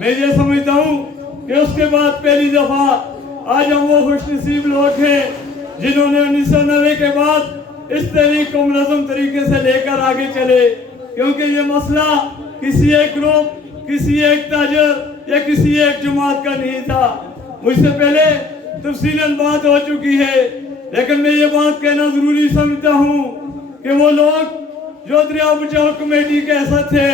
मैं ये समझता हूँ कि उसके बाद पहली दफा आज हम वो खुशनसीब लोग हैं जिन्होंने 1990 के बाद इस तहरीक को मुनज़्ज़म तरीके से लेकर आगे चले, क्योंकि ये मसला किसी एक ग्रुप, किसी एक ताजर या किसी एक जमात का नहीं था। मुझसे पहले तफसीलन बात हो चुकी है, लेकिन मैं ये बात कहना जरूरी समझता हूँ कि वो लोग जो दरिया बचाओ कमेटी के ऐसा थे,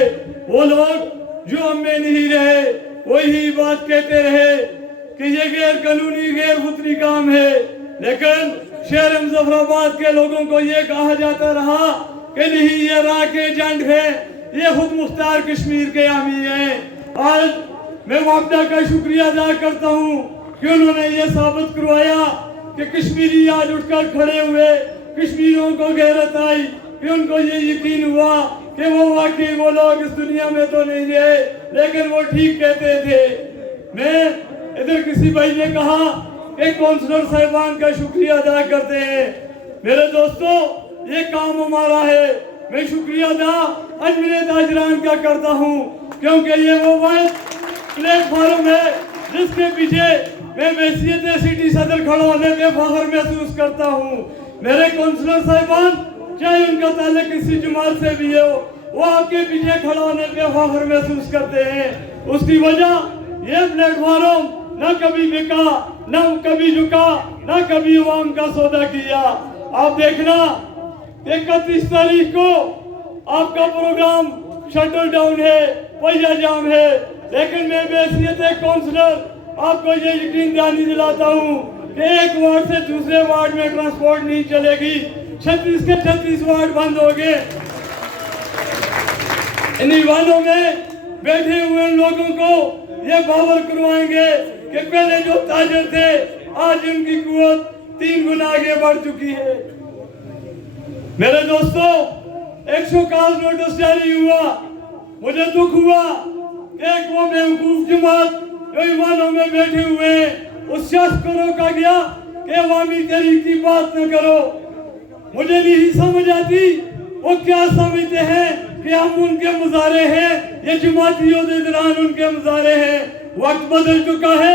वो लोग जो हम में नहीं रहे, वही बात कहते रहे कि ये गैर कानूनी गैर फितरी काम है, लेकिन शहर मुजफ्फराबाद के लोगों को ये कहा जाता रहा कि नहीं, ये राह के एजेंट है, ये खुद मुख्तार कश्मीर के आमी हैं। आज मैं वापडा का शुक्रिया अदा करता हूँ कि उन्होंने ये साबित करवाया कि कश्मीरी आज उठकर खड़े हुए, कश्मीरियों को गैरत आई कि उनको ये यकीन हुआ कि वो वाकई वो लोग इस दुनिया में तो नहीं रहे, लेकिन वो ठीक कहते थे। मैं इधर किसी भाई ने कहा कि काउंसलर साहिबान का शुक्रिया अदा करते हैं। मेरे दोस्तों, ये काम हमारा है। मैं शुक्रिया अदा अजमेर ताजरान का करता हूँ, क्योंकि ये वो प्लेटफॉर्म है जिसके पीछे मैं हैसियत सिटी सदर खड़ा होने में फख्र महसूस करता हूँ। मेरे काउंसलर साहिबान, चाहे उनका ताल्लुक किसी जमात से भी हो, वो आपके पीछे खड़ा होने पे फख्र महसूस करते हैं। उसकी वजह ये प्लेटफॉर्म न कभी बिका, न कभी झुका, न कभी अवाम का सौदा किया। आप देखना 31 तारीख को आपका प्रोग्राम शटल डाउन है, पहिया जाम है, लेकिन मैं हैसियत काउंसलर आपको ये यकीन दिलाता हूँ कि एक वार्ड से दूसरे वार्ड में ट्रांसपोर्ट नहीं चलेगी। 36 के 36 वार्ड बंद हो गए। इन्हीं वार्डों में बैठे हुए लोगों को ये बावर करवाएंगे कि पहले जो ताजर थे, आज उनकी कुव्वत 3 गुना आगे बढ़ चुकी है। मेरे दोस्तों, 100 काल नोटिस जारी हुआ। मुझे दुख हुआ कि एक वो बेवकूफ जमात जो ईमानों में बैठे हुए हैं, उस शख्स को रोका गया कि अवामी तहरीक की बात न करो। मुझे नहीं समझ आती वो क्या समझते हैं कि हम उनके मुजारे हैं, ये जमाती योद्धे उनके मुजारे हैं। वक्त बदल चुका है।